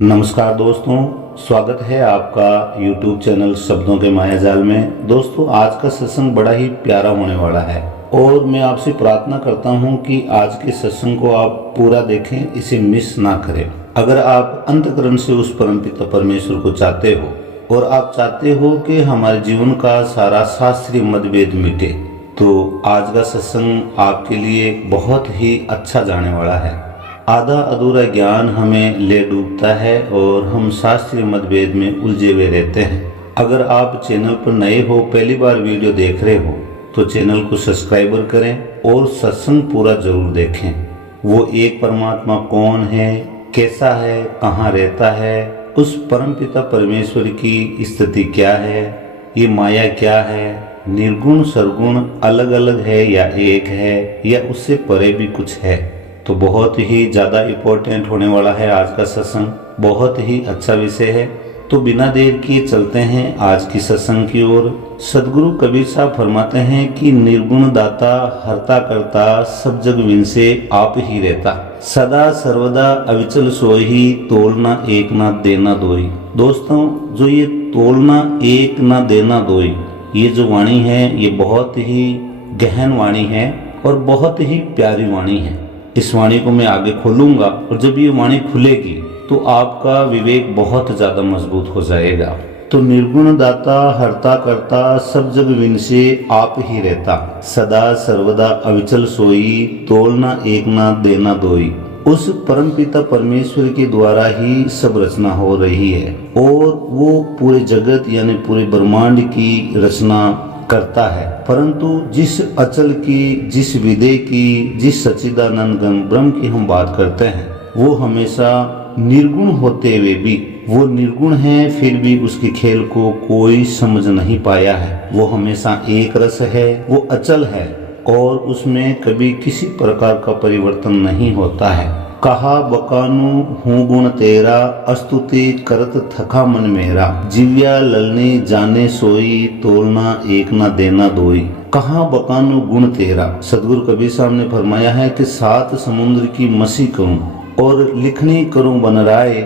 नमस्कार दोस्तों, स्वागत है आपका YouTube चैनल शब्दों के मायाजाल में। दोस्तों, आज का सत्संग बड़ा ही प्यारा होने वाला है और मैं आपसे प्रार्थना करता हूं कि आज के सत्संग को आप पूरा देखें, इसे मिस ना करें। अगर आप अंतःकरण से उस परमपिता परमेश्वर को चाहते हो और आप चाहते हो कि हमारे जीवन का सारा शास्त्रीय मतभेद मिटे, तो आज का सत्संग आपके लिए बहुत ही अच्छा जाने वाला है। आधा अधूरा ज्ञान हमें ले डूबता है और हम शास्त्रीय मतभेद में उलझे हुए रहते हैं। अगर आप चैनल पर नए हो, पहली बार वीडियो देख रहे हो, तो चैनल को सब्सक्राइब करें और सत्संग पूरा जरूर देखें। वो एक परमात्मा कौन है, कैसा है, कहाँ रहता है, उस परमपिता परमेश्वर की स्थिति क्या है, ये माया क्या है, निर्गुण सरगुण अलग अलग है या एक है या उससे परे भी कुछ है। तो बहुत ही ज़्यादा इम्पोर्टेंट होने वाला है आज का सत्संग, बहुत ही अच्छा विषय है। तो बिना देर किए चलते हैं आज की सत्संग की ओर। सदगुरु कबीर साहब फरमाते हैं कि निर्गुण दाता हरता करता सब जग विनसे आप ही रहता, सदा सर्वदा अविचल सोई तोलना एक ना देना दोई। दोस्तों, जो ये तोलना एक ना देना दोई, ये जो वाणी है, ये बहुत ही गहन वाणी है और बहुत ही प्यारी वाणी है। इस वाणी को मैं आगे खोलूंगा और जब ये वाणी खुलेगी तो आपका विवेक बहुत ज्यादा मजबूत हो जाएगा। तो निर्गुण दाता हरता करता सब जग विनसे आप ही रहता, सदा सर्वदा अविचल सोई तोलना एक ना देना दोई। उस परमपिता परमेश्वर के द्वारा ही सब रचना हो रही है और वो पूरे जगत यानी पूरे ब्रह्मांड की रचना करता है। परंतु जिस अचल की, जिस विदे की, जिस सच्चिदानंद घन ब्रह्म की हम बात करते हैं, वो हमेशा निर्गुण होते हुए भी वो निर्गुण है, फिर भी उसके खेल को कोई समझ नहीं पाया है। वो हमेशा एक रस है, वो अचल है और उसमें कभी किसी प्रकार का परिवर्तन नहीं होता है। कहा बकानु हूँ गुण तेरा, अस्तुति करत थका मन मेरा, जिव्या ललनी जाने सोई तोलना एक ना देना दोई। कहा बकानु गुण तेरा, सदगुरु कबीर साहब ने फरमाया है कि 7 समुद्र की मसी करूं और लिखनी करूं बन राय,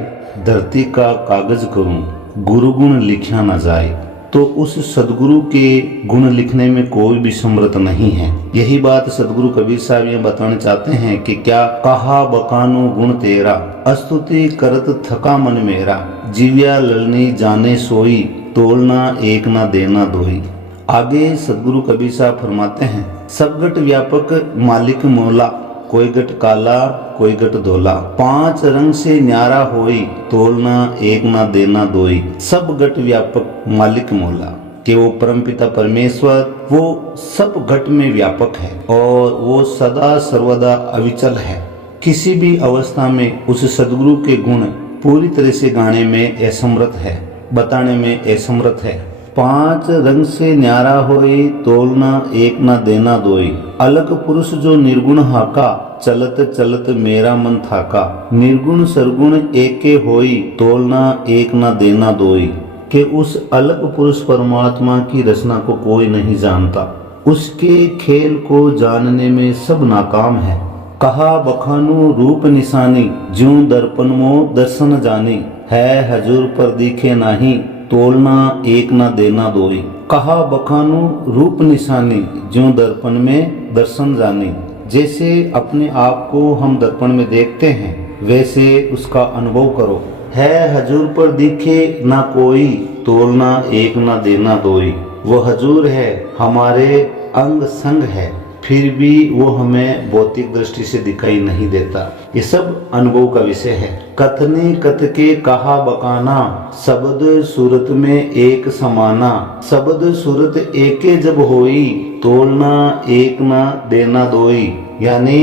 धरती का कागज करूं गुरु गुण लिखा न जाए। तो उस सदगुरु के गुण लिखने में कोई भी समर्थ नहीं है। यही बात सदगुरु कबीर साहब ये बताना चाहते हैं कि क्या कहा बकानु गुण तेरा, अस्तुति करत थका मन मेरा, जिव्या ललनी जाने सोई तोलना एक ना देना दोई। आगे सदगुरु कबीर साहब फरमाते हैं, सब गट व्यापक मालिक मोला, कोई गट काला कोई गट धोला, 5 रंग से न्यारा होई तोलना एक ना देना दोई। सब गट व्यापक मालिक मोला, कि वो परमपिता परमेश्वर वो सब घट में व्यापक है और वो सदा सर्वदा अविचल है। किसी भी अवस्था में उस सदगुरु के गुण पूरी तरह से गाने में असमर्थ है, बताने में असमर्थ है। 5 रंग से न्यारा होई तोलना एक ना देना दोई। अलग पुरुष जो निर्गुण हाका, चलत चलत मेरा मन थाका, निर्गुण सरगुण एके होई तोलना एक ना देना दोई। कि उस अलग पुरुष परमात्मा की रचना को कोई नहीं जानता, उसके खेल को जानने में सब नाकाम है। कहा बखानु रूप निशानी, ज्यों दर्पण मो दर्शन जानी, है हजूर पर दिखे नाही तोलना एक ना देना दोई। कहा बखानु रूप निशानी, ज्यों दर्पण में दर्शन जानी। जैसे अपने आप को हम दर्पण में देखते हैं, वैसे उसका अनुभव करो। है हजूर पर दिखे ना कोई तोलना एक ना देना दोई। वो हजूर है, हमारे अंग संग है, फिर भी वो हमें भौतिक दृष्टि से दिखाई नहीं देता। ये सब अनुभव का विषय है। कथनी कथ के कहा बकाना, शब्द सूरत में एक समाना, शब्द सूरत एके जब होई तोलना एक ना देना दोई। यानी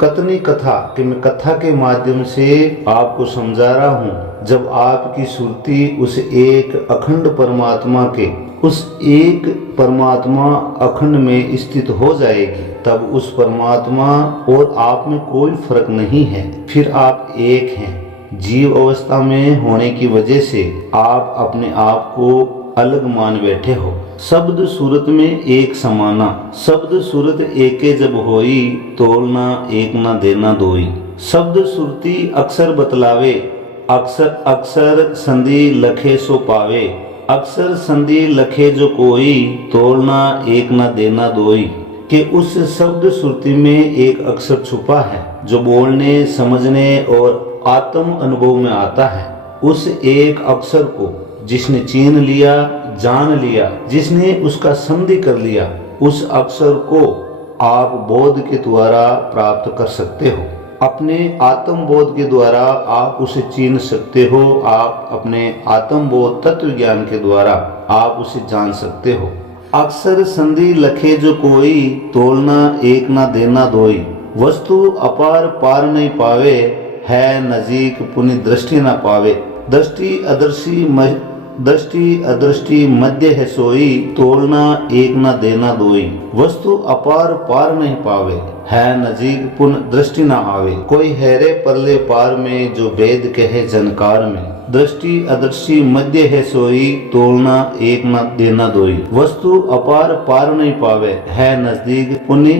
कथनी कथा कि मैं कथा के माध्यम से आपको समझा रहा हूँ, जब आपकी सुरती उस एक अखंड परमात्मा के, उस एक परमात्मा अखंड में स्थित हो जाएगी, तब उस परमात्मा और आप में कोई फर्क नहीं है, फिर आप एक हैं। जीव अवस्था में होने की वजह से आप अपने आप को अलग मान बैठे हो। शब्द सूरत में एक समाना, शब्द सूरत एके जब होई तोलना एक ना देना दोई। शब्द सुरती अक्सर बतलावे, अक्सर अक्सर संधि लखे सो पावे, अक्सर संधि लखे जो कोई, तोड़ना एक न देना दोई। कि उस शब्द श्रुति में एक अक्षर छुपा है जो बोलने, समझने और आत्म अनुभव में आता है। उस एक अक्षर को जिसने चीन लिया, जान लिया, जिसने उसका संधि कर लिया, उस अक्षर को आप बोध के द्वारा प्राप्त कर सकते हो। अपने आत्म बोध के द्वारा आप उसे चीन सकते हो। आप अपने आत्म बोध तत्व ज्ञान के द्वारा आप उसे जान सकते हो। अक्सर संधि लखे जो कोई, तोलना एक ना देना दोई। वस्तु अपार पार नहीं पावे, है नजीक पुनि दृष्टि ना पावे। दृष्टि अदृष्टि मध्य है सोई, तोलना एक न देना दोई। वस्तु अपार पार नहीं पावे, है नजीक पुन दृष्टि न आवे। कोई हैरे परले पार में जो वेद कहे जनकार में। दृष्टि अदृष्टि मध्य है सोई, तोलना एक न देना दोई। वस्तु अपार पार नहीं पावे, है नजदीक पुनि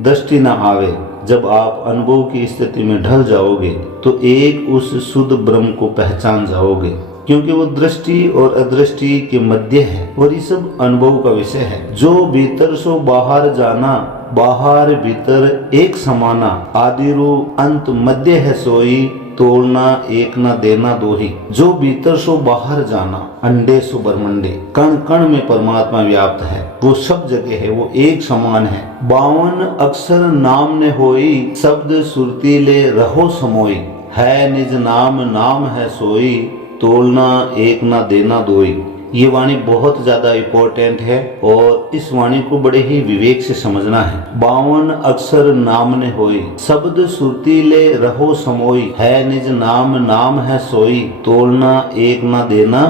दृष्टि न आवे। जब आप अनुभव की स्थिति में ढल जाओगे तो एक उस शुद्ध ब्रह्म को पहचान जाओगे, क्योंकि वो दृष्टि और अदृष्टि के मध्य है और ये सब अनुभव का विषय है। जो भीतर सो बाहर जाना, बाहर भीतर एक समाना। आदिरु अंत मध्य है सोई, तोड़ना एक न देना दोही। जो भीतर सो बाहर जाना, अंडे सो ब्रह्मंडे, कण कण में परमात्मा व्याप्त है। वो सब जगह है, वो एक समान है। 52 अक्षर नाम ने होई, शब्द सुरती ले रहो समोई। है निज नाम नाम है सोई, तोलना एक ना देना दोई। ये वाणी बहुत ज्यादा इम्पोर्टेंट है और इस वाणी को बड़े ही विवेक से समझना है। 52 अक्षर नाम ने होई, शब्द सुरती ले रहो समोई। है निज नाम नाम है सोई, तोलना एक ना देना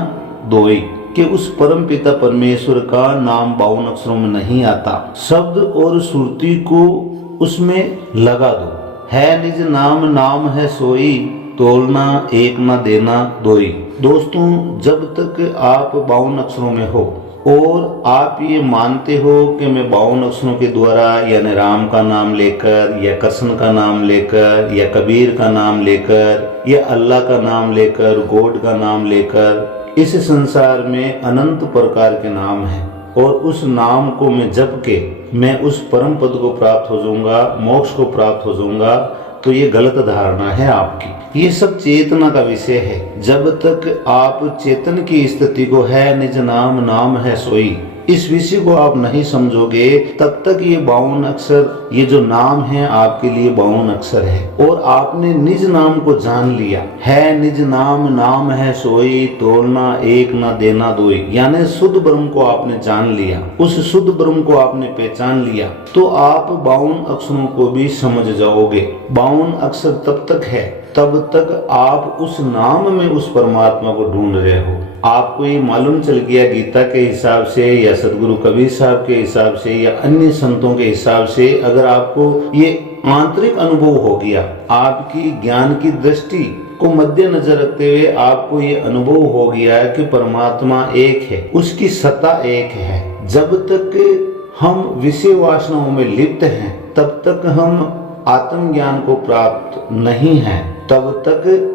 दोई। कि उस परम पिता परमेश्वर का नाम 52 अक्षरों में नहीं आता। शब्द और सुरती को उसमें लगा दो। है निज नाम नाम है सोई, तोलना एक न देना दोई। दोस्तों, जब तक आप 52 अक्षरों में हो और आप ये मानते हो कि मैं 52 अक्षरों के द्वारा यानी राम का नाम लेकर या कृष्ण का नाम लेकर या कबीर का नाम लेकर या अल्लाह का नाम लेकर, गॉड का नाम लेकर, इस संसार में अनंत प्रकार के नाम हैं और उस नाम को मैं जप के मैं उस परम पद को प्राप्त हो जाऊंगा, मोक्ष को प्राप्त हो जाऊंगा, तो ये गलत धारणा है आपकी। ये सब चेतना का विषय है। जब तक आप चेतन की स्थिति को है निज नाम नाम है सोई, इस विषय को आप नहीं समझोगे, तब तक ये 52 अक्षर, ये जो नाम है आपके लिए 52 अक्षर है। और आपने निज नाम को जान लिया, है निज नाम नाम है सोई, तोलना एक ना देना दोई। यानी शुद्ध ब्रह्म को आपने जान लिया, उस शुद्ध ब्रह्म को आपने पहचान लिया, तो आप 52 अक्षरों को भी समझ जाओगे। 52 अक्षर तब तक है तब तक आप उस नाम में उस परमात्मा को ढूंढ रहे हो। आपको ये मालूम चल गया गीता के हिसाब से या सदगुरु कबीर साहब के हिसाब से या अन्य संतों के हिसाब से, अगर आपको ये आंतरिक अनुभव हो गया, आपकी ज्ञान की दृष्टि को मद्देनजर रखते हुए आपको ये अनुभव हो गया है कि परमात्मा एक है, उसकी सत्ता एक है। जब तक हम विषय वासनाओं में लिप्त हैं, तब तक हम आत्मज्ञान को प्राप्त नहीं है, तब तक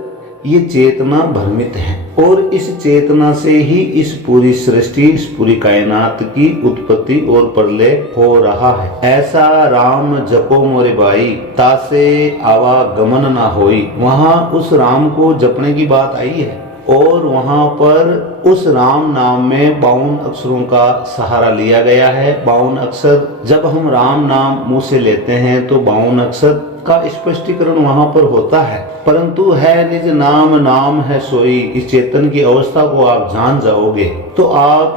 ये चेतना भ्रमित है। और इस चेतना से ही इस पूरी सृष्टि, इस पूरी कायनात की उत्पत्ति और प्रलय हो रहा है। ऐसा राम जपो मोरे भाई, तासे आवागमन ना होई। वहाँ उस राम को जपने की बात आई है और वहाँ पर उस राम नाम में 52 अक्षरों का सहारा लिया गया है। 52 अक्षर, जब हम राम नाम मुंह से लेते हैं तो 52 अक्षर का स्पष्टीकरण वहां पर होता है। परंतु है निज नाम नाम है सोई, इस चेतन की अवस्था को आप जान जाओगे तो आप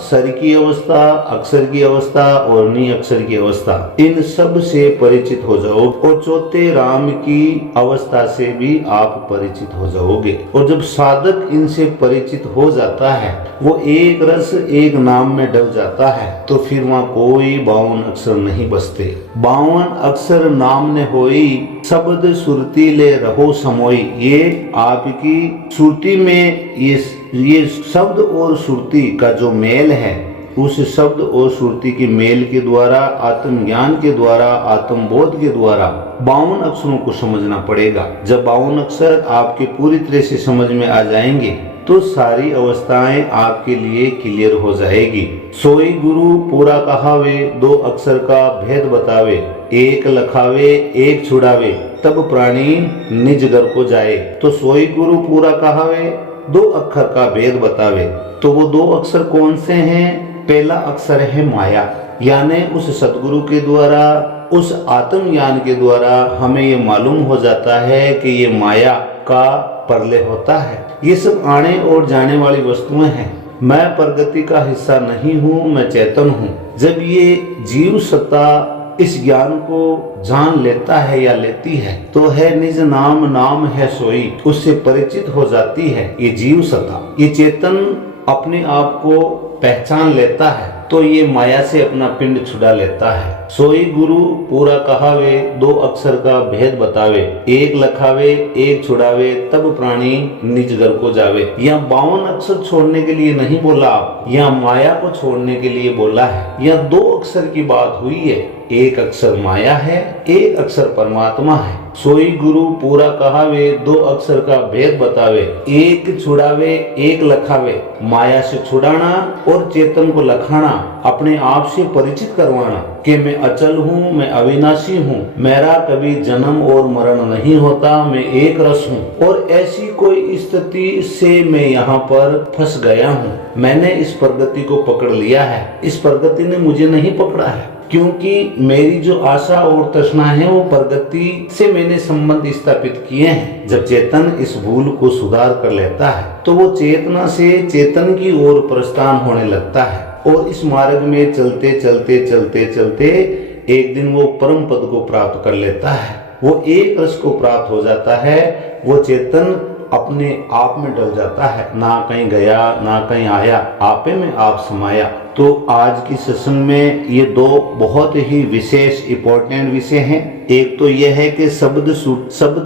सर की अवस्था, अक्षर की अवस्था और नी अक्षर की अवस्था, इन सब से परिचित हो जाओगे और चौथे राम की अवस्था से भी आप परिचित हो जाओगे। और जब साधक इनसे परिचित हो जाता है, वो एक रस एक नाम में डल जाता है, तो फिर वहाँ कोई 52 अक्षर नहीं बचते। 52 अक्षर नाम ने होई, शब्द सुरती ले रहो समोई। ये आपकी सुरती में ये शब्द और सुरती का जो मेल है, उस शब्द और सुरती के मेल के द्वारा, आत्मज्ञान के द्वारा, आत्मबोध के द्वारा 52 अक्षरों को समझना पड़ेगा। जब 52 अक्षर आपके पूरी तरह से समझ में आ जाएंगे तो सारी अवस्थाएं आपके लिए क्लियर हो जाएगी। सोई गुरु पूरा कहावे, 2 अक्षर का भेद बतावे, एक लखावे एक छुड़ावे, तब प्राणी निज घर को जाए। तो सोई गुरु पूरा कहावे, 2 अक्षर का भेद बतावे। तो वो 2 अक्षर कौन से हैं? पहला अक्षर है माया, यानी उस सतगुरु के द्वारा, उस आत्मज्ञान के द्वारा हमें ये मालूम हो जाता है कि ये माया का परले होता है। ये सब आने और जाने वाली वस्तुएं हैं। मैं प्रगति का हिस्सा नहीं हूँ, मैं चेतन हूँ। जब ये जीव सत्ता इस ज्ञान को जान लेता है या लेती है तो है निज नाम, नाम है सोई, उससे परिचित हो जाती है ये जीव सत्ता। ये चेतन अपने आप को पहचान लेता है तो ये माया से अपना पिंड छुड़ा लेता है। सोई गुरु पूरा कहावे, 2 अक्षर का भेद बतावे, एक लखावे एक छुड़ावे, तब प्राणी निज घर को जावे। यहाँ 52 अक्षर छोड़ने के लिए नहीं बोला आप, यहाँ माया को छोड़ने के लिए बोला है। यहाँ 2 अक्षर की बात हुई है, एक अक्षर माया है, एक अक्षर परमात्मा है। सोई गुरु पूरा कहावे, 2 अक्षर का भेद बतावे, एक छुड़ावे एक लखावे। माया से छुड़ाना और चेतन को लखाना, अपने आप से परिचित करवाना कि मैं अचल हूँ, मैं अविनाशी हूँ, मेरा कभी जन्म और मरण नहीं होता, मैं एक रस हूँ और ऐसी कोई स्थिति से मैं यहाँ पर फंस गया हूँ। मैंने इस प्रगति को पकड़ लिया है, इस प्रगति ने मुझे नहीं पकड़ा है, क्योंकि मेरी जो आशा और तृष्णा है वो प्रगति से मैंने संबंध स्थापित किए हैं। जब चेतन इस भूल को सुधार कर लेता है तो वो चेतना से चेतन की ओर प्रस्थान होने लगता है और इस मार्ग में चलते चलते चलते चलते एक दिन वो परम पद को प्राप्त कर लेता है, वो एक रस को प्राप्त हो जाता है। वो चेतन अपने आप में डल जाता है, ना कहीं गया ना कहीं आया, आपे में आप समाया। तो आज की सत्संग में ये 2 बहुत ही विशेष इंपॉर्टेंट विषय हैं। एक तो यह है कि शब्द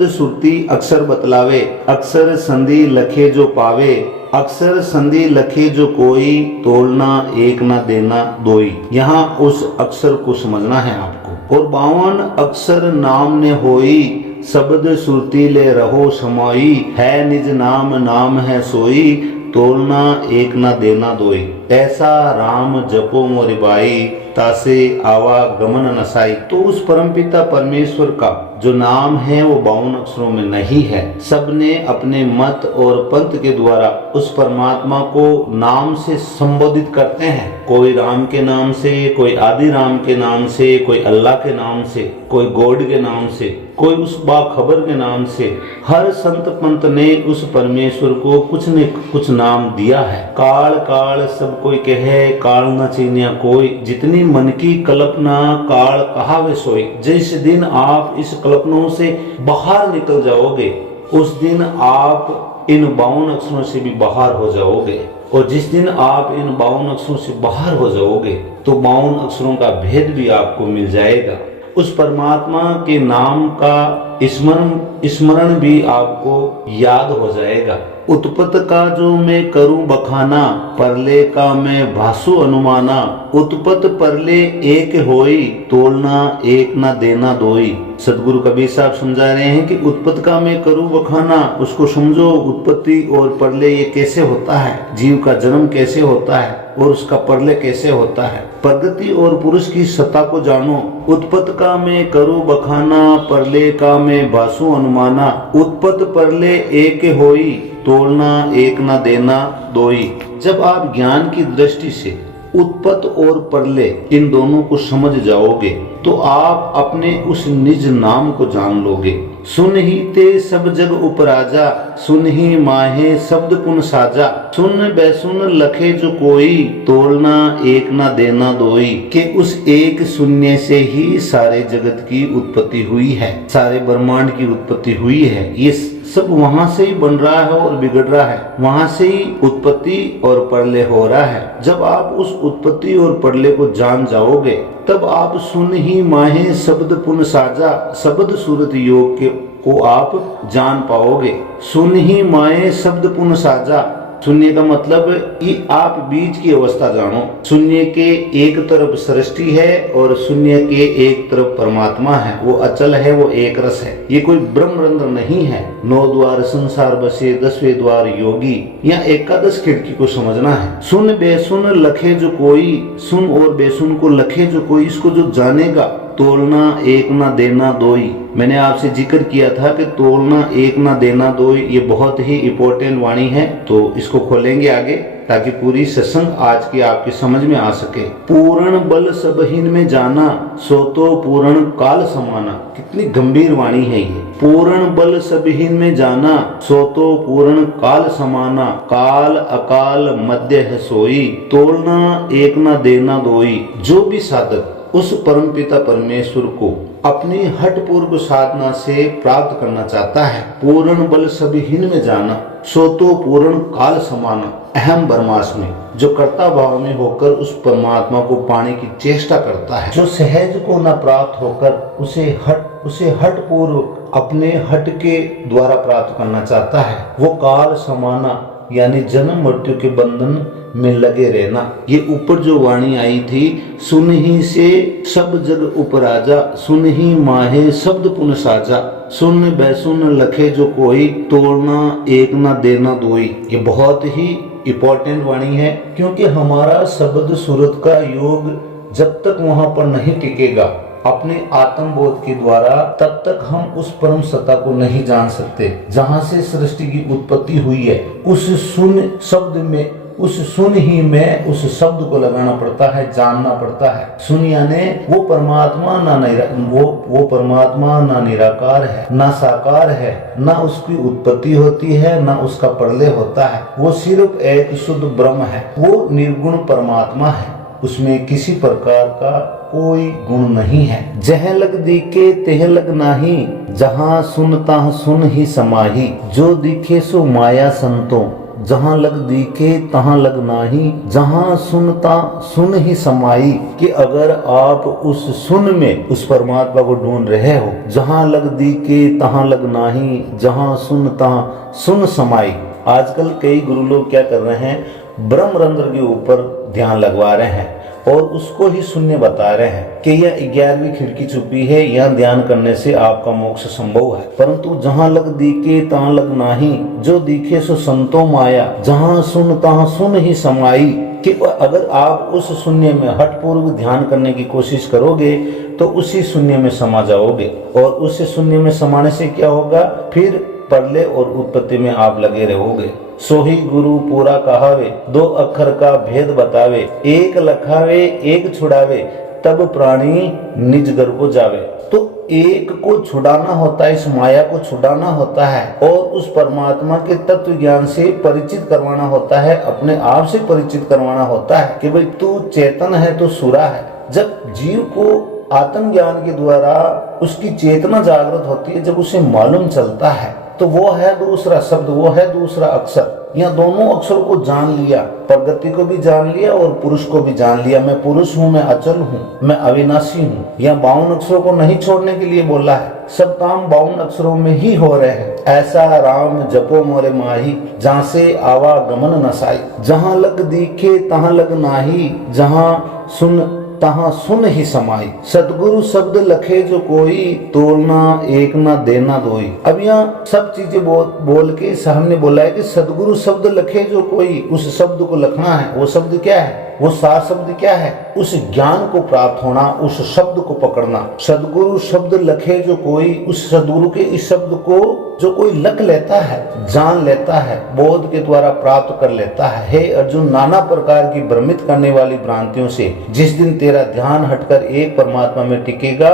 सुरती अक्षर बतलावे, अक्षर संधि लखे जो पावे, अक्षर संधि लखे जो कोई, तोड़ना एक ना देना दोई। यहाँ उस अक्षर को समझना है आपको। और 52 अक्षर नाम ने होई, शब्द सुरती ले रहो समाई, है निज नाम, नाम है सोई, तोलना एक ना देना दोई। ऐसा राम जपो मोरी बाई, तासे आवा गमन नसाई। तो उस परमपिता परमेश्वर का जो नाम है वो 52 अक्षरों में नहीं है। सबने अपने मत और पंथ के द्वारा उस परमात्मा को नाम से संबोधित करते हैं। कोई राम के नाम से, कोई आदि राम के नाम से, कोई अल्लाह के नाम से, कोई गॉड के नाम से, कोई उस बाखबर के नाम से। हर संत पंत ने उस परमेश्वर को कुछ न कुछ नाम दिया है। काल काल सब कोई कहे, काल न चीनिया कोई, जितनी मन की कल्पना काल कहावे सोई। जिस दिन आप इस कल्पनाओं से बाहर निकल जाओगे उस दिन आप इन 52 अक्षरों से भी बाहर हो जाओगे। और जिस दिन आप इन 52 अक्षरों से बाहर हो जाओगे तो 52 अक्षरों का भेद भी आपको मिल जाएगा। उस परमात्मा के नाम का स्मरण भी आपको याद हो जाएगा। उत्पत का जो मैं करूं बखाना, परले का मैं भासु अनुमाना, उत्पत परले एक होई, तोलना एक ना देना दोई। सदगुरु कबीर साहब समझा रहे हैं कि उत्पत्ति का मैं करूं बखाना, उसको समझो। उत्पत्ति और परले ये कैसे होता है, जीव का जन्म कैसे होता है और उसका परले कैसे होता है। प्रगति और पुरुष की सत्ता को जानो। उत्पत्ति का मैं करूं बखाना, परले का मैं भासु अनुमाना, उत्पत्ति परले एक होई, तोलना एक ना देना दोई। जब आप ज्ञान की दृष्टि से उत्पत्त और परले इन दोनों को समझ जाओगे तो आप अपने उस निज नाम को जान लोगे। सुन ही ते सब जग उपराजा, सुन ही माहे शब्द पुन साजा, सुन बैसुन लखे जो कोई, तोलना एक ना देना दोई। कि उस एक शून्य से ही सारे जगत की उत्पत्ति हुई है, सारे ब्रह्मांड की उत्पत्ति हुई है। ये सब वहां से ही बन रहा है और बिगड़ रहा है, वहां से ही उत्पत्ति और प्रलय हो रहा है। जब आप उस उत्पत्ति और प्रलय को जान जाओगे तब आप सुन ही माहे शब्द पुन साजा, शब्द सूरत योग को आप जान पाओगे। सुन ही माहे शब्द पुन साजा, शून्य का मतलब कि आप बीच की अवस्था जानो। शून्य के एक तरफ सृष्टि है और शून्य के एक तरफ परमात्मा है, वो अचल है, वो एक रस है। ये कोई ब्रह्मरंध्र नहीं है। 9 द्वार संसार बसे 10वें द्वार योगी, या 11 खिड़की को समझना है। सुन बेसुन लखे जो कोई, सुन और बेसुन को लखे जो कोई, इसको जो जानेगा, तोलना एक ना देना दोई। मैंने आपसे जिक्र किया था कि तोलना एक ना देना दोई, ये बहुत ही इंपॉर्टेंट वाणी है। तो इसको खोलेंगे आगे ताकि पूरी सत्संग आज की आपकी समझ में आ सके। पूर्ण बल सबहीन में जाना, सो तो पूर्ण काल समाना। कितनी गंभीर वाणी है ये। पूर्ण बल सबहीन में जाना, सो तो पूर्ण काल समाना। काल अकाल मध्य है सोई, तोलना एक ना देना दोई। जो भी साधक उस परमपिता परमेश्वर को अपनी हठ पूर्व साधना से प्राप्त करना चाहता है, पूर्ण बल सबहीन में जाना, सो तो पूर्ण काल समाना। अहम ब्रह्मास्मि, जो कर्ता भाव में होकर उस परमात्मा को पाने की चेष्टा करता है, जो सहज को न प्राप्त होकर उसे हठ पूर्व अपने हट के द्वारा प्राप्त करना चाहता है, वो काल समाना यानी जन्म मृत्यु के बंधन में लगे रहना। ये ऊपर जो वाणी आई थी, सुन ही से सब जग उपराजा, सुन ही माहे शब्द पुन साजा। सुन बैसुन लखे जो कोई, तोड़ना एक ना देना दोई। ये बहुत ही इंपॉर्टेंट वाणी है, क्योंकि हमारा शब्द सूरत का योग जब तक वहां पर नहीं टिकेगा अपने आत्मबोध के द्वारा, तब तक हम उस परम सत्ता को नहीं जान सकते जहां से सृष्टि की उत्पत्ति हुई है। उस सुन शब्द में, उस सुन ही में उस शब्द को लगाना पड़ता है, जानना पड़ता है। सुन यानी वो परमात्मा वो परमात्मा ना निराकार है, ना साकार है, ना उसकी उत्पत्ति होती है, ना उसका प्रलय होता है। वो सिर्फ एक शुद्ध ब्रह्म है, वो निर्गुण परमात्मा है, उसमें किसी प्रकार का कोई गुण नहीं है। जह लग दिखे तेह लग नाही, जहाँ सुन तहाँ सुन ही समाही। जो दिखे सो माया संतों, जहाँ लग दिखे तहाँ लग नाही, जहाँ सुनता सुन ही समाई। कि अगर आप उस सुन में उस परमात्मा को ढूंढ रहे हो, जहाँ लग दिखे तहाँ लग नाही, जहाँ सुन तहाँ सुन समाई। आजकल कई गुरु लोग क्या कर रहे हैं, ब्रह्मरंध्र के ऊपर ध्यान लगवा रहे हैं और उसको ही शून्य बता रहे हैं कि यह 11वीं खिड़की छुपी है, यहाँ ध्यान करने से आपका मोक्ष संभव है। परंतु जहाँ लग दिखे तहाँ लग नाही, जो दिखे सो संतो माया, जहाँ सुन तहाँ सुन ही समाई। कि अगर आप उस शून्य में हठपूर्वक ध्यान करने की कोशिश करोगे तो उसी शून्य में समा जाओगे, और उस शून्य में समाने से क्या होगा, फिर प्रलय और उत्पत्ति में आप लगे रहोगे। सोही गुरु पूरा कहावे, 2 अक्षर का भेद बतावे। एक लखावे एक छुड़ावे, तब प्राणी निज घर को जावे। तो एक को छुड़ाना होता है, इस माया को छुड़ाना होता है, और उस परमात्मा के तत्व ज्ञान से परिचित करवाना होता है, अपने आप से परिचित करवाना होता है कि भाई तू चेतन है, तो सुरा है। जब जीव को आत्मज्ञान के द्वारा उसकी चेतना जागृत होती है, जब उसे मालूम चलता है, तो वो है दूसरा शब्द, वो है दूसरा अक्षर। यहाँ दोनों अक्षरों को जान लिया, प्रगति को भी जान लिया और पुरुष को भी जान लिया। मैं पुरुष हूँ, मैं अचल हूँ, मैं अविनाशी हूँ। यहाँ 52 अक्षरों को नहीं छोड़ने के लिए बोला है, सब काम 52 अक्षरों में ही हो रहे हैं। ऐसा राम जपो मोरे माही, जहाँ से आवागमन नसाई। जहाँ लग दिखे तहाँ लग नाही, जहाँ सुन तहाँ सुन ही समाई। सदगुरु शब्द लखे जो कोई, तोड़ना एक ना देना दोई। अब यहाँ सब चीजें बोल के सामने बोला है कि सदगुरु शब्द लखे जो कोई, उस शब्द को लखना है। वो शब्द क्या है, वो सार शब्द क्या है, उस ज्ञान को प्राप्त होना, उस शब्द को पकड़ना। सदगुरु शब्द लखे जो कोई, उस सदगुरु के इस शब्द को जो कोई लख लेता है, जान लेता है, बोध के द्वारा प्राप्त कर लेता है। हे अर्जुन, नाना प्रकार की भ्रमित करने वाली भ्रांतियों से जिस दिन तेरा ध्यान हटकर एक परमात्मा में टिकेगा,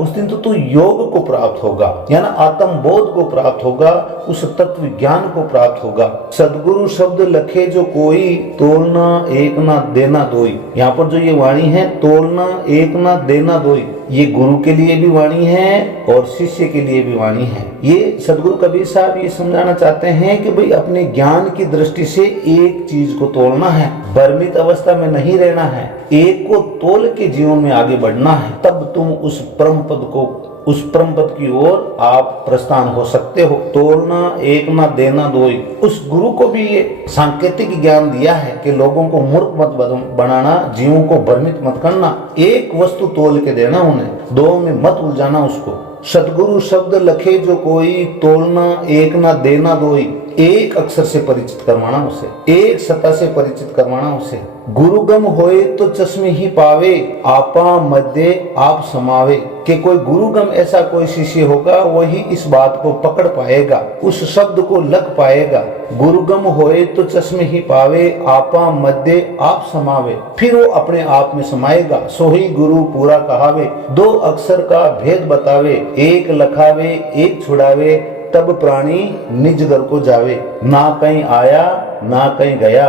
उस दिन तो तू योग को प्राप्त होगा, यानी आत्म बोध को प्राप्त होगा, उस तत्व ज्ञान को प्राप्त होगा। सदगुरु शब्द लखे जो कोई, तोलना एक ना देना दोई। यहाँ पर जो ये वाणी है, तोलना एक ना देना दोई, ये गुरु के लिए भी वाणी है और शिष्य के लिए भी वाणी है। ये सदगुरु कबीर साहब ये समझाना चाहते हैं कि भाई अपने ज्ञान की दृष्टि से एक चीज को तोड़ना है, भ्रमित अवस्था में नहीं रहना है, एक को तोल के जीवन में आगे बढ़ना है, तब तुम उस परम पद को, उस परम पद की ओर आप प्रस्थान हो सकते हो। तोलना एक ना देना दोई, उस गुरु को भी ये सांकेतिक ज्ञान दिया है कि लोगों को मूर्ख मत बनाना, जीवों को भ्रमित मत करना, एक वस्तु तोल के देना, उन्हें दो में मत उलझाना उसको। सतगुरु शब्द लखे जो कोई, तोलना एक ना देना दोई, एक अक्षर से परिचित करवाना उसे, एक सत्ता से परिचित करवाना उसे। गुरुगम होए तो चश्मे ही पावे, आपा मध्य आप समावे, कि कोई गुरुगम ऐसा कोई शिष्य होगा वही इस बात को पकड़ पाएगा, उस शब्द को लग पाएगा। गुरुगम होए तो चश्मे ही पावे, आपा मध्य आप समावे, फिर वो अपने आप में समाएगा। सोही गुरु पूरा कहावे, दो अक्षर का भेद बतावे, एक लखावे एक छुड़ावे, तब प्राणी निज घर को जावे। ना कहीं आया ना कहीं गया,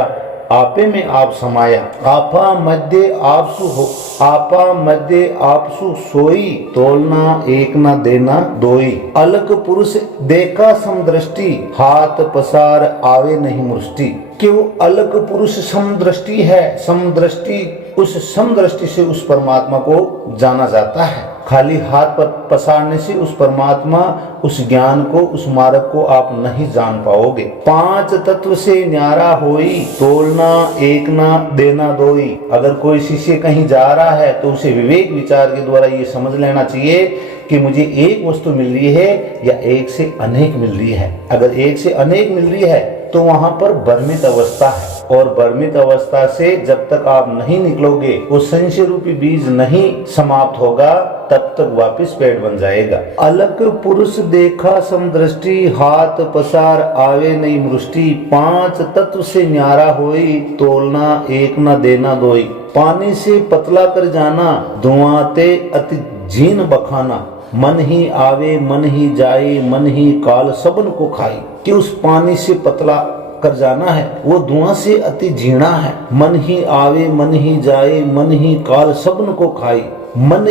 आपे में आप समाया। आपा मध्य आपसु हो, आपा मध्य आपसु सोई, तोलना एक ना देना दोई। अलग पुरुष देखा समदृष्टि, हाथ पसार आवे नहीं मुष्टि, कि वो अलग पुरुष समदृष्टि है। समदृष्टि, उस समदृष्टि से उस परमात्मा को जाना जाता है। खाली हाथ पर पसारने से उस परमात्मा, उस ज्ञान को, उस मार्ग को आप नहीं जान पाओगे। पांच तत्व से न्यारा होई, तोलना एक ना देना दोई। अगर कोई शिष्य कहीं जा रहा है तो उसे विवेक विचार के द्वारा ये समझ लेना चाहिए कि मुझे एक वस्तु मिल रही है या एक से अनेक मिल रही है। अगर एक से अनेक मिल रही है तो वहां पर भ्रमित अवस्था है, और भ्रमित अवस्था से जब तक आप नहीं निकलोगे, वो संशय रूपी बीज नहीं समाप्त होगा, तब तक वापिस पेड़ बन जाएगा। अलग पुरुष देखा समदृष्टि, हाथ पसार आवे नहीं मुष्टि, पांच तत्व से न्यारा होई, तोलना एक न देना दोई। पानी से पतला कर जाना, धुआंते अति जीन बखाना, मन ही आवे मन ही जाए, मन ही काल सबन को खाई। कि उस पानी से पतला कर जाना है, वो धुआं से अति झीणा है। मन ही आवे मन ही जाए, मन ही काल सबन को खाई। मन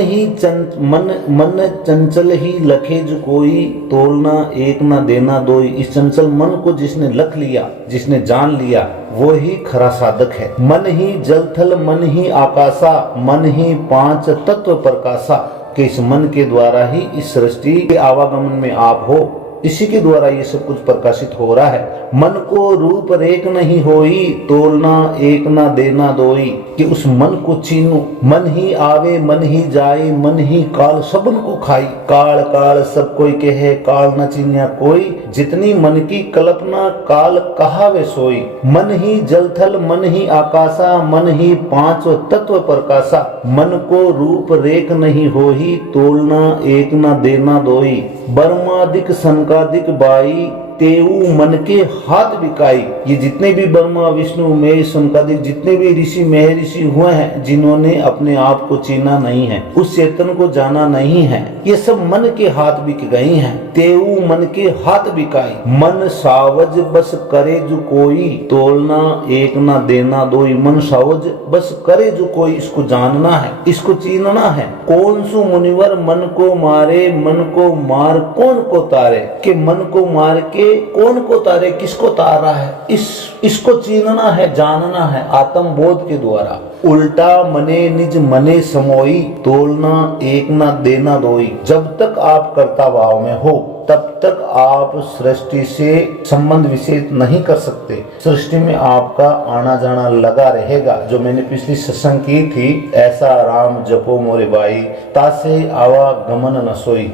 चंचल ही लखे जो कोई, तोलना एक ना देना दोई। इस चंचल मन को जिसने लख लिया, जिसने जान लिया, वो ही खरा साधक है। मन ही जल थल मन ही आकाशा, मन ही पांच तत्व प्रकाशा, कि इस मन के द्वारा ही इस सृष्टि के आवागमन में आप हो, इसी के द्वारा ये सब कुछ प्रकाशित हो रहा है। मन को रूप रेख नहीं होई, तोलना एक ना देना दोई। कि उस मन को चीनो, मन ही आवे मन ही जाए, मन ही काल सबन को खाई। काल काल सब कोई कहे, काल न चिन्या कोई, जितनी मन की कल्पना काल कहावे सोई। मन ही जल थल मन ही आकाशा, मन ही पांच तत्व प्रकाशा, मन को रूप रेख नहीं होई, तोलना एक ना देना दोई। बर्मादिक संकादिक बाई, तेऊ मन के हाथ बिकाई। ये जितने भी ब्रह्मा विष्णु महेश संकादिक जितने भी ऋषि महर्षि हुए हैं, जिन्होंने अपने आप को चीना नहीं है, उस चेतन को जाना नहीं है, ये सब मन के हाथ बिक गए हैं। तेऊ मन के हाथ बिकाई, मन सावज बस करे जो कोई, तोलना एक ना देना दोई। मन सावज बस करे जो कोई, इसको जानना है, इसको चीनना है। कौन सु मुनिवर मन को मारे, मन को मार कौन को तारे। कि मन को मार के कौन को तारे, किसको तार रहा है, इसको चीनना है, जानना है आत्म बोध के द्वारा। उल्टा मने निज मने समोई, तोलना एक ना देना दोई। जब तक आप कर्ता भाव में हो, तब तक आप सृष्टि से संबंध विच्छेद नहीं कर सकते। सृष्टि में आपका आना जाना लगा रहेगा। जो मैंने पिछली सत्संग की थी, ऐसा राम जपो मोरे बाई, तासे आवा गमन न सोई।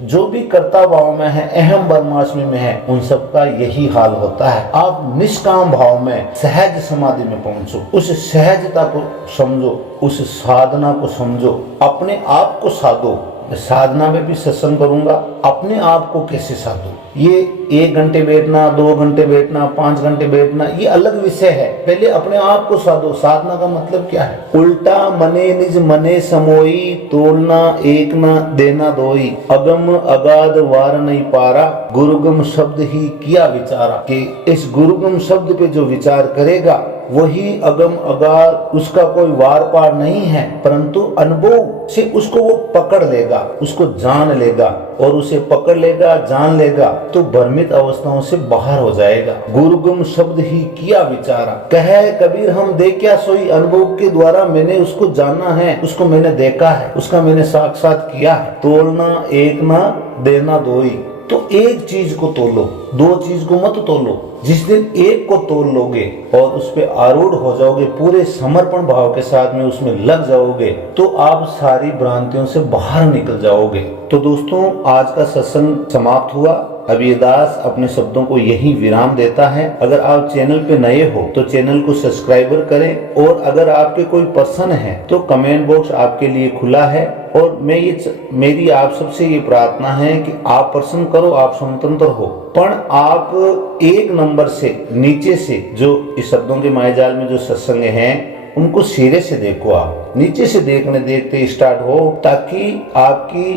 जो भी कर्ता भाव में है, अहम ब्रह्मास्मि में है, उन सबका यही हाल होता है। आप निष्काम भाव में सहज समाधि में पहुंचो, उस सहजता को समझो, उस साधना को समझो, अपने आप को साधो। साधना में भी सत्संग करूंगा, अपने आप को कैसे साधो। ये 1 घंटे बैठना, 2 घंटे बैठना, 5 घंटे बैठना, ये अलग विषय है। पहले अपने आप को साधो। साधना का मतलब क्या है? उल्टा मने निज मने समोई, तोलना एक ना देना दोई। अगम अगाध वार नहीं पारा, गुरुगम शब्द ही किया विचारा। कि इस गुरुगम शब्द पे जो विचार करेगा वही अगम अगार, उसका कोई वार पार नहीं है, परंतु अनुभव से उसको वो पकड़ लेगा, उसको जान लेगा, और उसे पकड़ लेगा, जान लेगा तो भ्रमित अवस्थाओं से बाहर हो जाएगा। गुरुगुम शब्द ही किया विचारा, कहे कबीर हम देखा सोई, अनुभव के द्वारा मैंने उसको जाना है, उसको मैंने देखा है, उसका मैंने साक्षात किया है। तोलना एक ना देना दोई, तो एक चीज को तोलो, दो चीज को मत तोलो। जिस दिन एक को तोल लोगे और उस पे आरूढ़ हो जाओगे, पूरे समर्पण भाव के साथ में उसमें लग जाओगे, तो आप सारी भ्रांतियों से बाहर निकल जाओगे। तो दोस्तों, आज का सत्संग समाप्त हुआ। अभिदास अपने शब्दों को यही विराम देता है। अगर आप चैनल पे नए हो तो चैनल को सब्सक्राइबर करें, और अगर आपके कोई प्रश्न है तो कमेंट बॉक्स आपके लिए खुला है। और मेरी आप सबसे ये प्रार्थना है कि आप प्रश्न करो, आप स्वतंत्र हो, पर आप एक नंबर से नीचे से जो इस शब्दों के मायाजाल में जो सत्संग हैं उनको सिरे से देखो। आप नीचे से देखते स्टार्ट हो, ताकि आपकी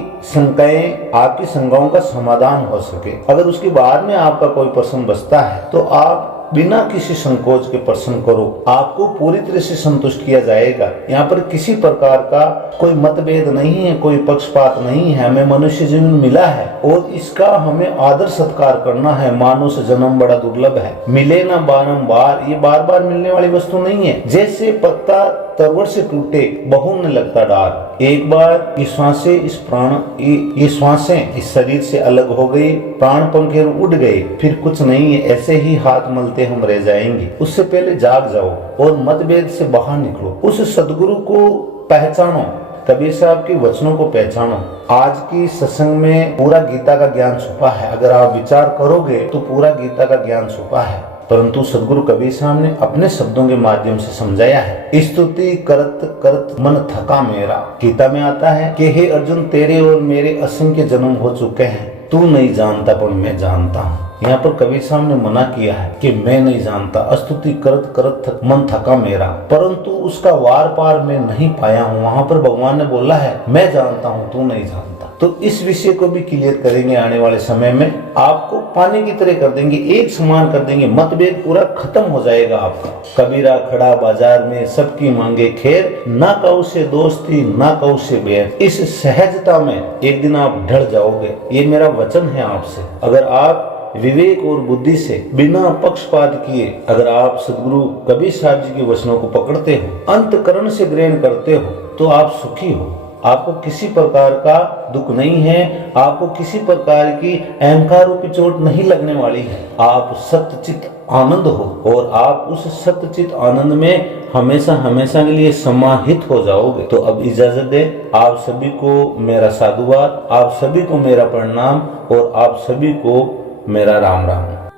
शंकाओं का समाधान हो सके। अगर उसके बाद में आपका कोई प्रश्न बचता है तो आप बिना किसी संकोच के प्रश्न करो, आपको पूरी तरह से संतुष्ट किया जाएगा। यहाँ पर किसी प्रकार का कोई मतभेद नहीं है, कोई पक्षपात नहीं है। हमें मनुष्य जीवन मिला है और इसका हमें आदर सत्कार करना है। मानव से जन्म बड़ा दुर्लभ है, मिले ना बारंबार, ये बार बार मिलने वाली वस्तु नहीं है। जैसे पत्ता तरवर से टूटे बहु न लगता डार, एक बार ये श्वासें इस शरीर से अलग हो गई, प्राण पंखे उड़ गए, फिर कुछ नहीं है, ऐसे ही हाथ मलते हम रह जाएंगे। उससे पहले जाग जाओ और मतभेद से बाहर निकलो, उस सदगुरु को पहचानो, कबीर साहब के वचनों को पहचानो। आज की सत्संग में पूरा गीता का ज्ञान छुपा है। अगर आप विचार करोगे तो पूरा गीता का ज्ञान छुपा है, परंतु सदगुरु कबीर साहब ने अपने शब्दों के माध्यम से समझाया है। स्तुति करत करत मन थका मेरा, गीता में आता है कि हे अर्जुन, तेरे और मेरे असंख्य जन्म हो चुके हैं, तू नहीं जानता पर मैं जानता हूँ। यहाँ पर कबीर साहब ने मना किया है कि मैं नहीं जानता, स्तुति करत करत मन थका मेरा, परंतु उसका वार पार मैं नहीं पाया हूँ। वहां पर भगवान ने बोला है मैं जानता हूँ, तू नहीं जानता। तो इस विषय को भी क्लियर करेंगे आने वाले समय में, आपको पानी की तरह कर देंगे, एक समान कर देंगे, मतभेद पूरा खत्म हो जाएगा आपका। कबीरा खड़ा बाजार में सबकी मांगे खैर, ना कऊ से दोस्ती ना कऊ से बैर। इस सहजता में एक दिन आप ढल जाओगे, ये मेरा वचन है आपसे। अगर आप विवेक और बुद्धि से बिना पक्षपात किए अगर आप सदगुरु कबीर साहब जी के वचनों को पकड़ते हो, अंतकरण से ग्रहण करते हो, तो आप सुखी हो। आपको किसी प्रकार का दुख नहीं है, आपको किसी प्रकार की अहंकार रूपी चोट नहीं लगने वाली है। आप सत्यचित आनंद हो और आप उस सत्यचित आनंद में हमेशा हमेशा के लिए समाहित हो जाओगे। तो अब इजाजत दें, आप सभी को मेरा साधुवाद, आप सभी को मेरा प्रणाम और आप सभी को मेरा राम राम।